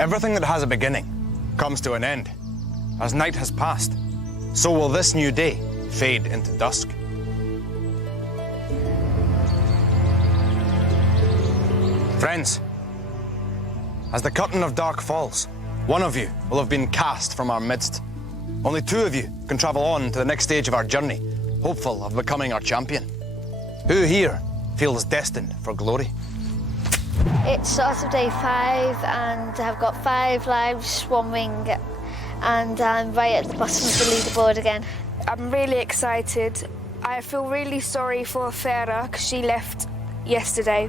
Everything that has a beginning comes to an end. As night has passed, so will this new day fade into dusk. Friends, as the curtain of dark falls, one of you will have been cast from our midst. Only two of you can travel on to the next stage of our journey, hopeful of becoming our champion. Who here feels destined for glory? It's sort of day 5 and I've got 5 lives, 1 wing, and I'm right at the bottom of the leaderboard again. I'm really excited. I feel really sorry for Farah because she left yesterday.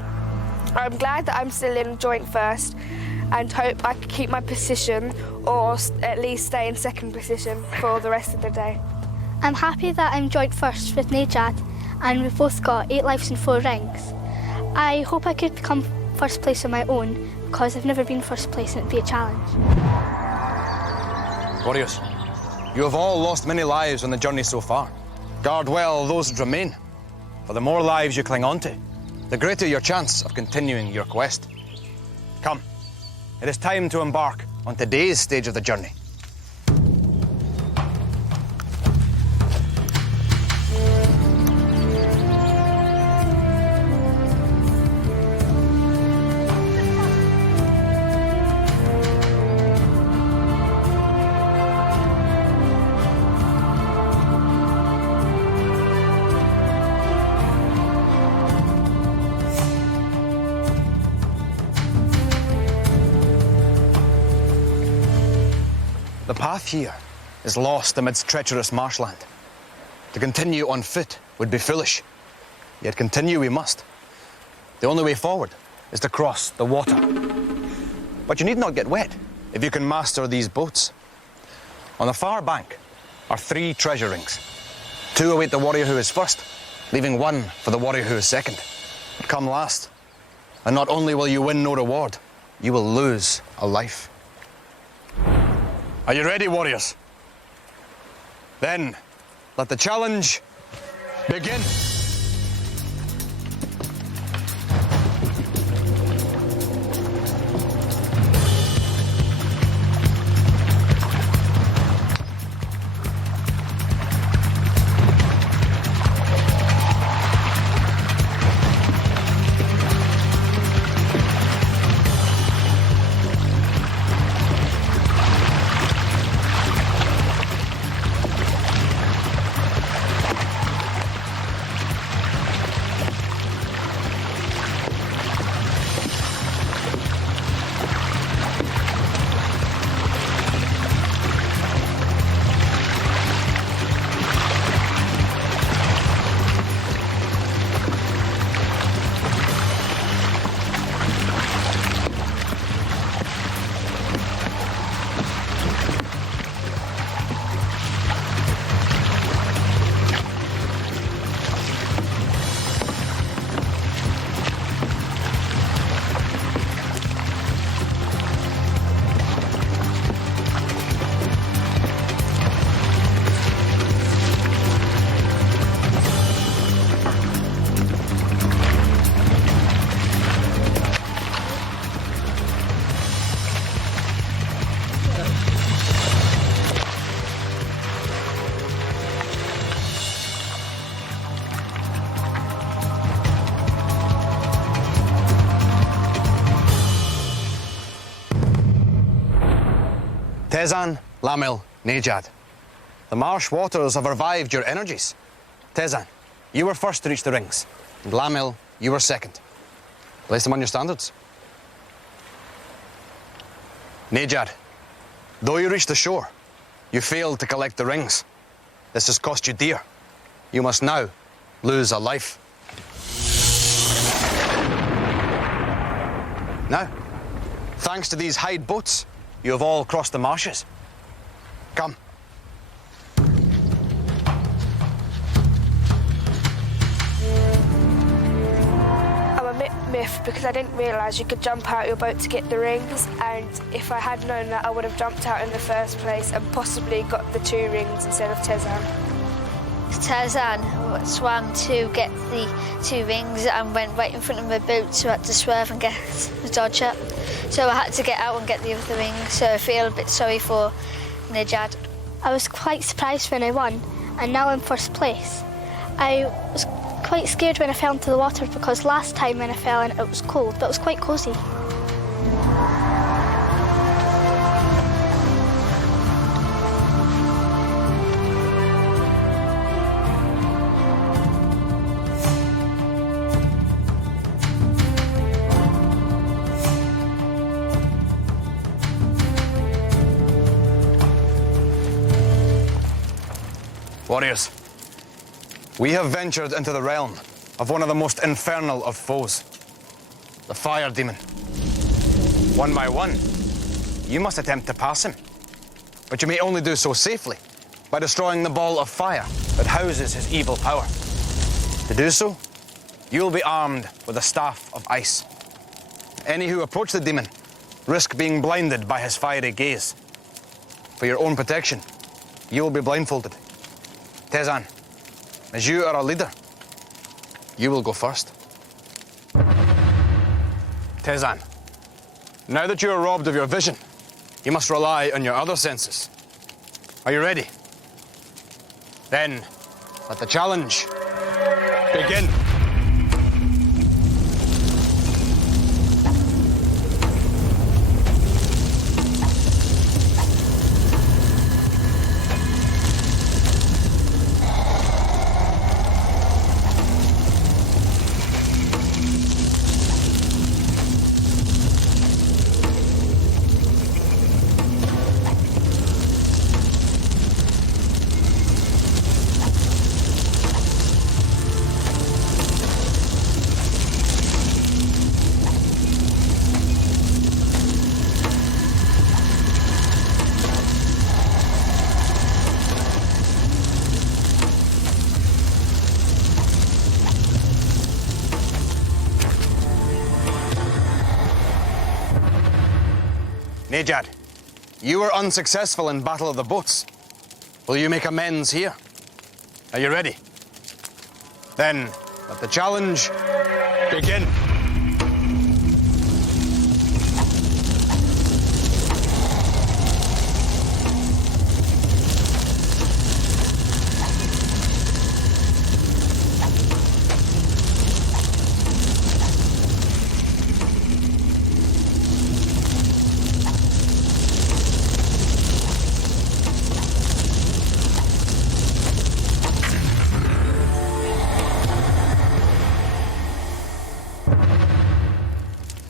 I'm glad that I'm still in joint first and hope I can keep my position or at least stay in second position for the rest of the day. I'm happy that I'm joint first with Najad and we've both got 8 lives and 4 rings. I hope I could become first place on my own because I've never been first place and it'd be a challenge. Warriors, you have all lost many lives on the journey so far. Guard well those that remain, for the more lives you cling on to, the greater your chance of continuing your quest. Come, it is time to embark on today's stage of the journey. The path here is lost amidst treacherous marshland. To continue on foot would be foolish, yet continue we must. The only way forward is to cross the water. But you need not get wet if you can master these boats. On the far bank are 3 treasure rings. 2 await the warrior who is first, leaving 1 for the warrior who is second. But come last, and not only will you win no reward, you will lose a life. Are you ready, warriors? Then, let the challenge begin. Tezan, Lamil, Najad. The marsh waters have revived your energies. Tezan, you were first to reach the rings, and Lamil, you were second. Place them on your standards. Najad, though you reached the shore, you failed to collect the rings. This has cost you dear. You must now lose a life. Now, thanks to these hide boats, you have all crossed the marshes. Come. I'm a bit miffed because I didn't realise you could jump out your boat to get the rings, and if I had known that, I would have jumped out in the first place and possibly got the 2 rings instead of Tezan. Tezan swam to get the 2 rings and went right in front of my boat, so I had to swerve and get the dodge up. So I had to get out and get the other ring, so I feel a bit sorry for Nejad. I was quite surprised when I won, and now I'm first place. I was quite scared when I fell into the water because last time when I fell in it was cold, but it was quite cosy. Warriors, we have ventured into the realm of one of the most infernal of foes, the fire demon. One by one, you must attempt to pass him, but you may only do so safely by destroying the ball of fire that houses his evil power. To do so, you will be armed with a staff of ice. Any who approach the demon risk being blinded by his fiery gaze. For your own protection, you will be blindfolded. Tezan, as you are a leader, you will go first. Tezan, now that you are robbed of your vision, you must rely on your other senses. Are you ready? Then, let the challenge begin. Nejad, you were unsuccessful in Battle of the Boats. Will you make amends here? Are you ready? Then let the challenge begin.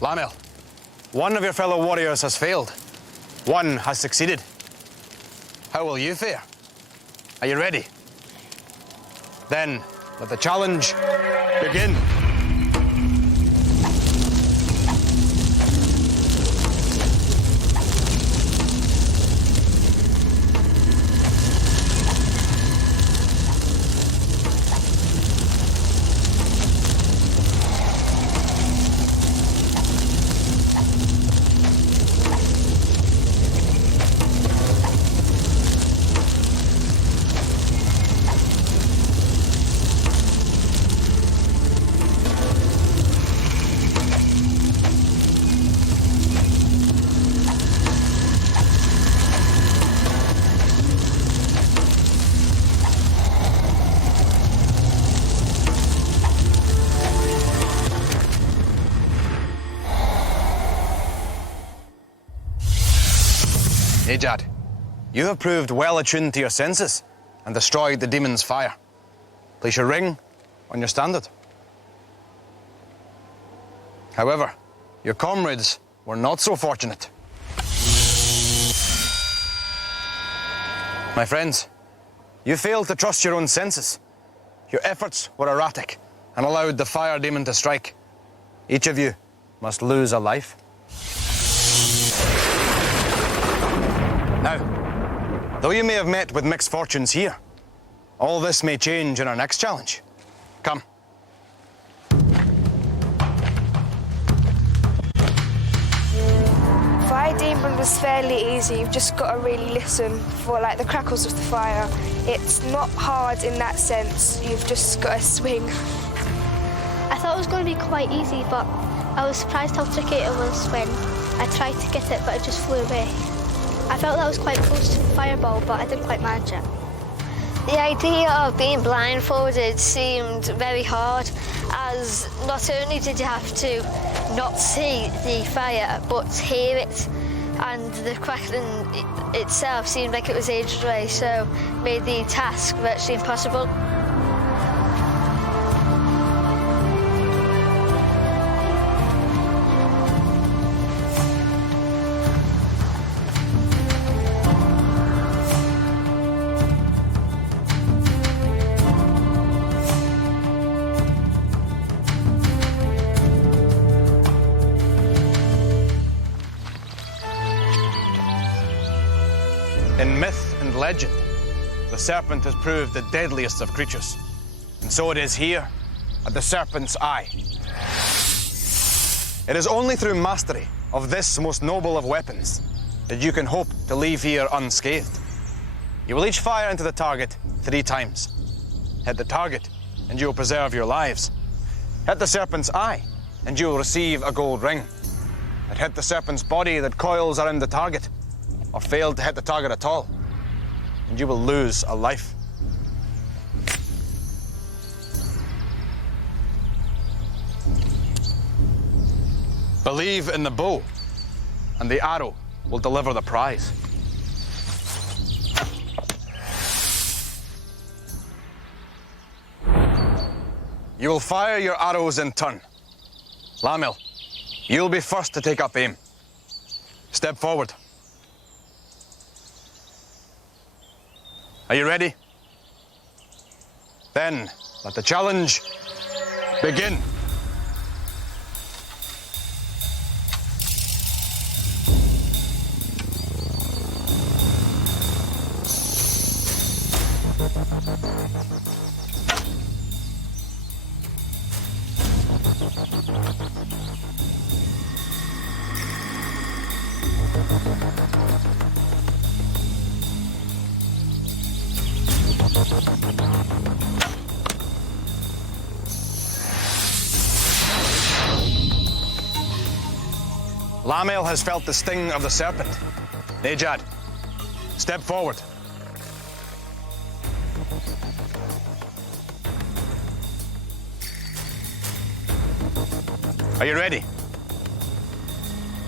Lamel, one of your fellow warriors has failed. One has succeeded. How will you fare? Are you ready? Then let the challenge begin. Nejad, you have proved well attuned to your senses and destroyed the demon's fire. Place your ring on your standard. However, your comrades were not so fortunate. My friends, you failed to trust your own senses. Your efforts were erratic and allowed the fire demon to strike. Each of you must lose a life. Now, though you may have met with mixed fortunes here, all this may change in our next challenge. Come. Fire Demon was fairly easy. You've just got to really listen for like the crackles of the fire. It's not hard in that sense. You've just got to swing. I thought it was going to be quite easy, but I was surprised how tricky it was when I tried to get it, but it just flew away. I felt that was quite close to the fireball, but I didn't quite manage it. The idea of being blindfolded seemed very hard, as not only did you have to not see the fire, but hear it, and the crackling itself seemed like it was ages away, so made the task virtually impossible. In myth and legend, the serpent has proved the deadliest of creatures. And so it is here, at the serpent's eye. It is only through mastery of this most noble of weapons that you can hope to leave here unscathed. You will each fire into the target 3 times. Hit the target, and you will preserve your lives. Hit the serpent's eye, and you will receive a gold ring. But hit the serpent's body that coils around the target, or fail to hit the target at all, and you will lose a life. Believe in the bow, and the arrow will deliver the prize. You will fire your arrows in turn. Lamil, you'll be first to take up aim. Step forward. Are you ready? Then let the challenge begin. Lamel has felt the sting of the serpent. Nejad, step forward. Are you ready?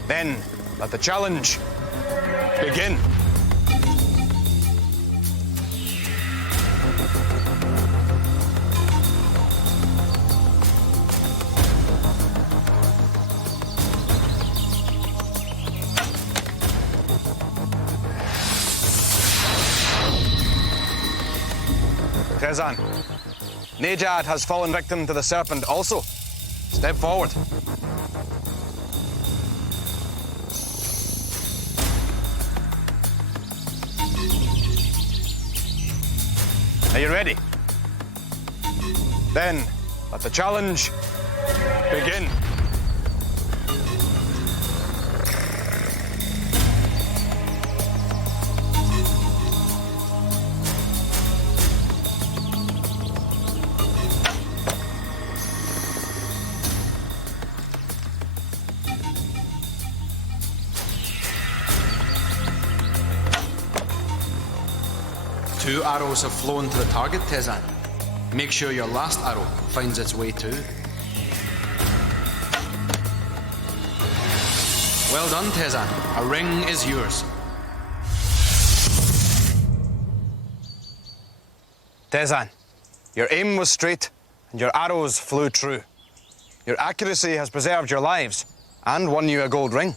Then let the challenge begin. Tezan, Nejad has fallen victim to the serpent also. Step forward. Are you ready? Then let the challenge begin. Two arrows have flown to the target, Tezan. Make sure your last arrow finds its way too. Well done, Tezan. A ring is yours. Tezan, your aim was straight and your arrows flew true. Your accuracy has preserved your lives and won you a gold ring.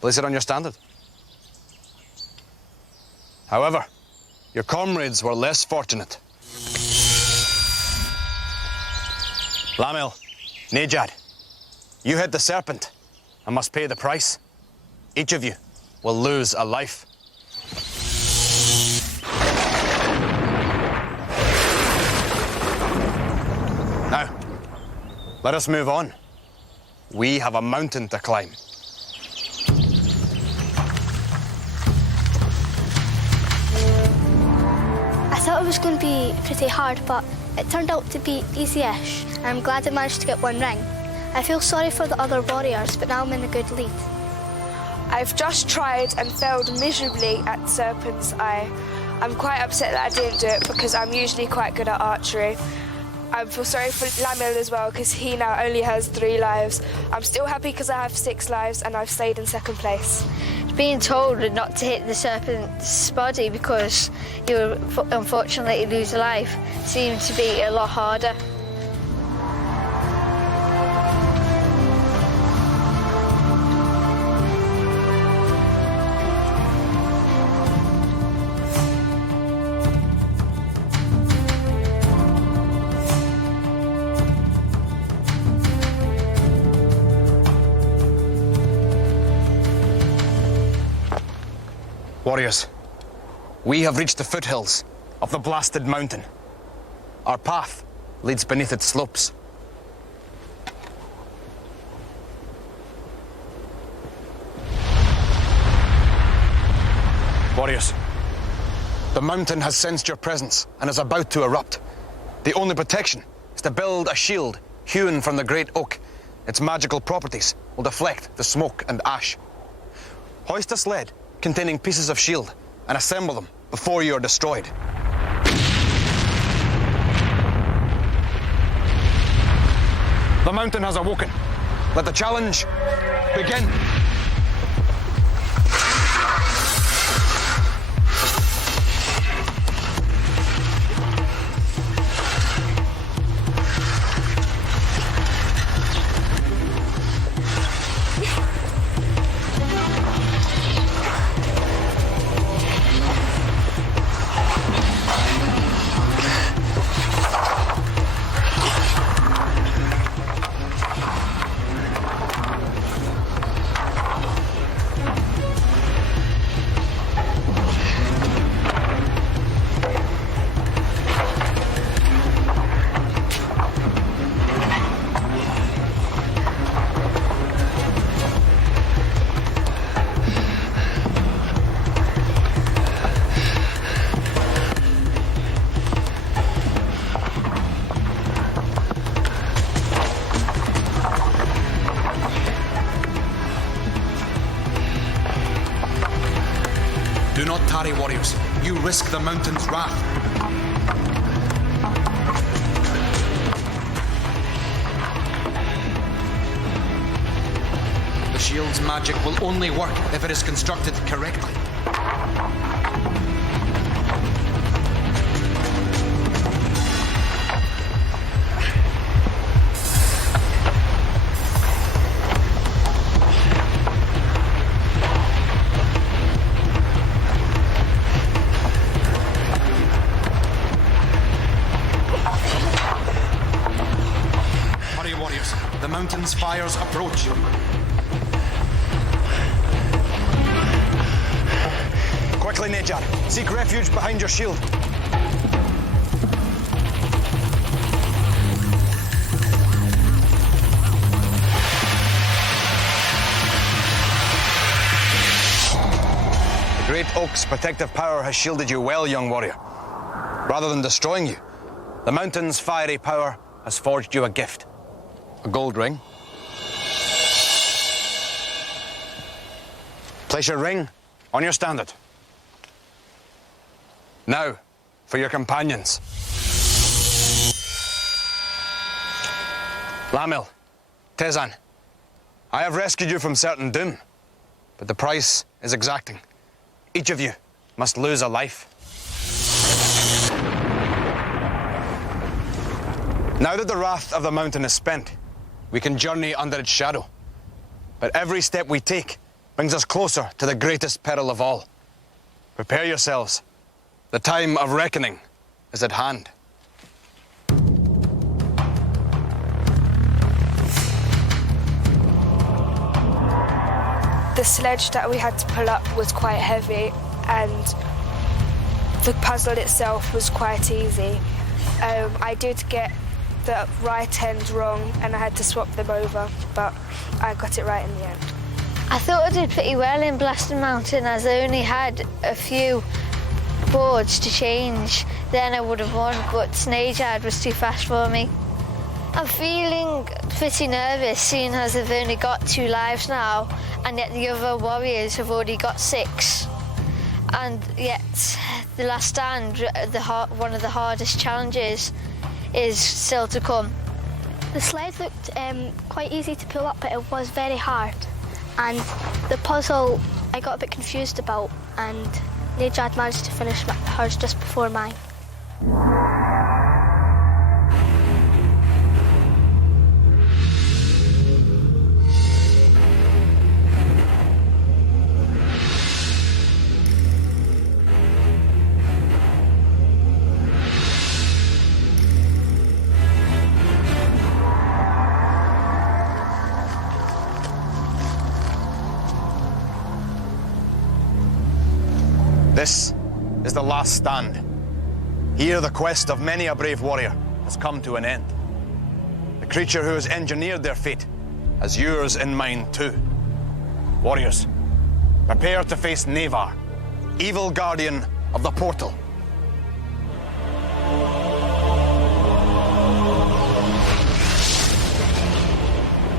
Place it on your standard. However, your comrades were less fortunate. Lamil, Nejad, you hit the serpent and must pay the price. Each of you will lose a life. Now, let us move on. We have a mountain to climb. I thought it was going to be pretty hard, but it turned out to be easy-ish. I'm glad I managed to get one ring. I feel sorry for the other warriors, but now I'm in a good lead. I've just tried and failed miserably at Serpent's Eye. I'm quite upset that I didn't do it because I'm usually quite good at archery. I feel sorry for Lamil as well because he now only has 3 lives. I'm still happy because I have 6 lives and I've stayed in 2nd place. Being told not to hit the serpent's body because you will unfortunately lose a life seemed to be a lot harder. Warriors, we have reached the foothills of the blasted mountain. Our path leads beneath its slopes. Warriors, the mountain has sensed your presence and is about to erupt. The only protection is to build a shield hewn from the great oak. Its magical properties will deflect the smoke and ash. Hoist a sled containing pieces of shield and assemble them before you are destroyed. The mountain has awoken. Let the challenge begin. Do not tarry, warriors. You risk the mountain's wrath. The shield's magic will only work if it is constructed correctly. The mountain's fires approach. Quickly, Nejar. Seek refuge behind your shield. The great oak's protective power has shielded you well, young warrior. Rather than destroying you, the mountain's fiery power has forged you a gift. A gold ring. Place your ring on your standard. Now, for your companions. Lamil, Tezan, I have rescued you from certain doom, but the price is exacting. Each of you must lose a life. Now that the wrath of the mountain is spent, we can journey under its shadow. But every step we take brings us closer to the greatest peril of all. Prepare yourselves. The time of reckoning is at hand. The sledge that we had to pull up was quite heavy and the puzzle itself was quite easy. I did get the right end wrong and I had to swap them over, but I got it right in the end. I thought I did pretty well in Blasted Mountain as I only had a few boards to change. Then I would have won, but Snagehard was too fast for me. I'm feeling pretty nervous, seeing as they've only got 2 lives now, and yet the other warriors have already got 6. And yet, the last stand, one of the hardest challenges, is still to come. The sled looked quite easy to pull up, but it was very hard. And the puzzle I got a bit confused about, and Nejad managed to finish hers just before mine. This is the last stand. Here the quest of many a brave warrior has come to an end. The creature who has engineered their fate has yours in mind too. Warriors, prepare to face Nevar, evil guardian of the portal.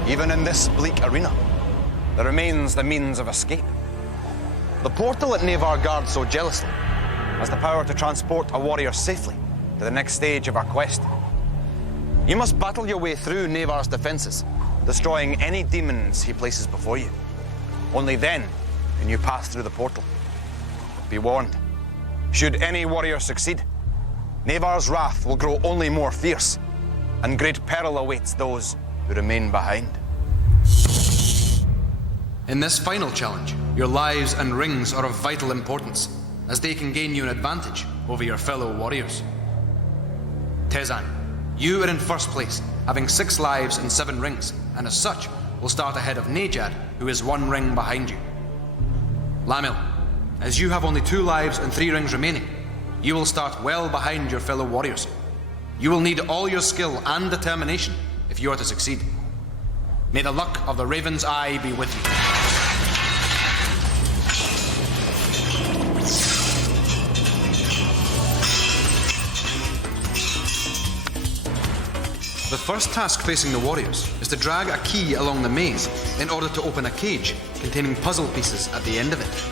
Even in this bleak arena, there remains the means of escape. The portal that Nevar guards so jealously has the power to transport a warrior safely to the next stage of our quest. You must battle your way through Nevar's defenses, destroying any demons he places before you. Only then can you pass through the portal. Be warned, should any warrior succeed, Nevar's wrath will grow only more fierce, and great peril awaits those who remain behind. In this final challenge, your lives and rings are of vital importance, as they can gain you an advantage over your fellow warriors. Tezan, you are in first place, having 6 lives and 7 rings, and as such, will start ahead of Nejad, who is 1 ring behind you. Lamil, as you have only 2 lives and 3 rings remaining, you will start well behind your fellow warriors. You will need all your skill and determination if you are to succeed. May the luck of the Raven's Eye be with you. The first task facing the warriors is to drag a key along the maze in order to open a cage containing puzzle pieces at the end of it.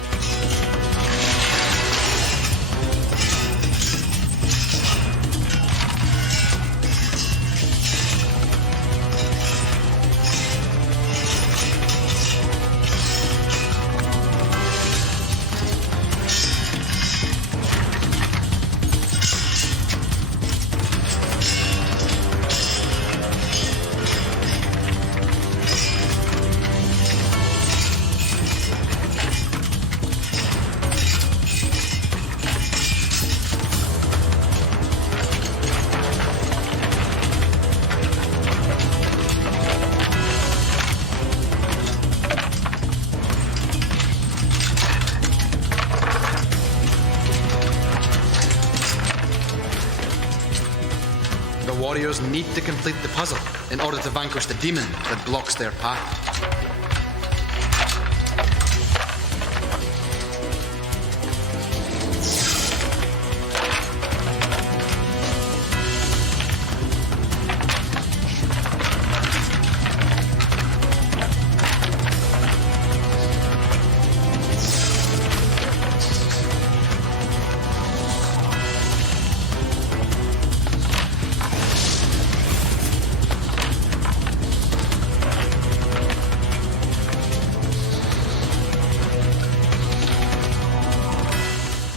The warriors need to complete the puzzle in order to vanquish the demon that blocks their path.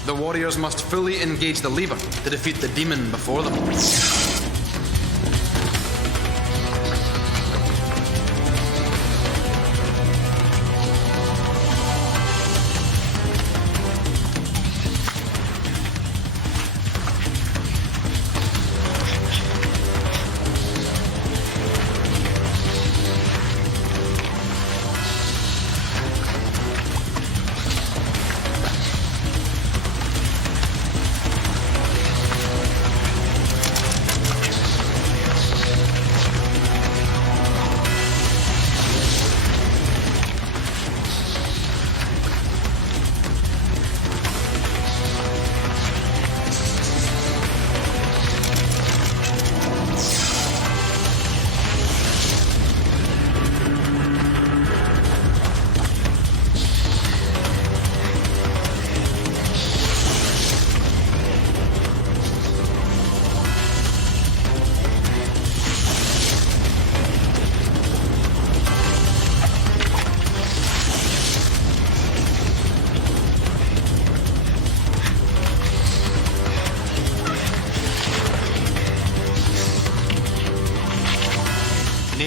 The warriors must fully engage the lever to defeat the demon before them.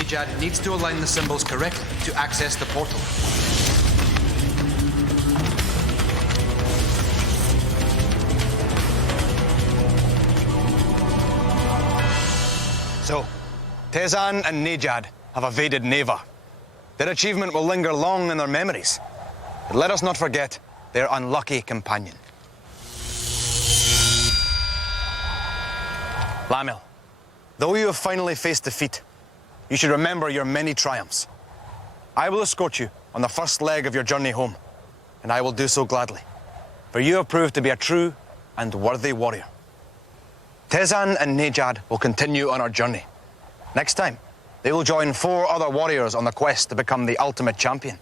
Nejad needs to align the symbols correctly to access the portal. So, Tezan and Nejad have evaded Neva. Their achievement will linger long in their memories. But let us not forget their unlucky companion. Lamil, though you have finally faced defeat, you should remember your many triumphs. I will escort you on the first leg of your journey home, and I will do so gladly, for you have proved to be a true and worthy warrior. Tezan and Nejad will continue on our journey. Next time, they will join 4 other warriors on the quest to become the ultimate champion.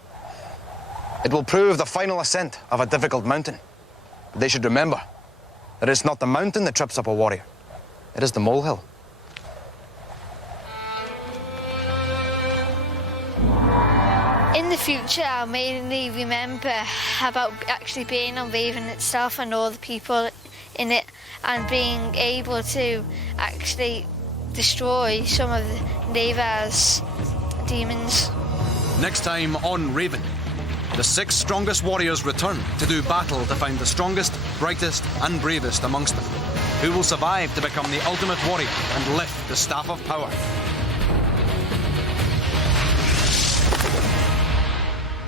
It will prove the final ascent of a difficult mountain. But they should remember that it's not the mountain that trips up a warrior. It is the molehill. In the future, I'll mainly remember about actually being on Raven itself and all the people in it, and being able to actually destroy some of Neva's demons. Next time on Raven, the 6 strongest warriors return to do battle to find the strongest, brightest and bravest amongst them, who will survive to become the ultimate warrior and lift the Staff of Power.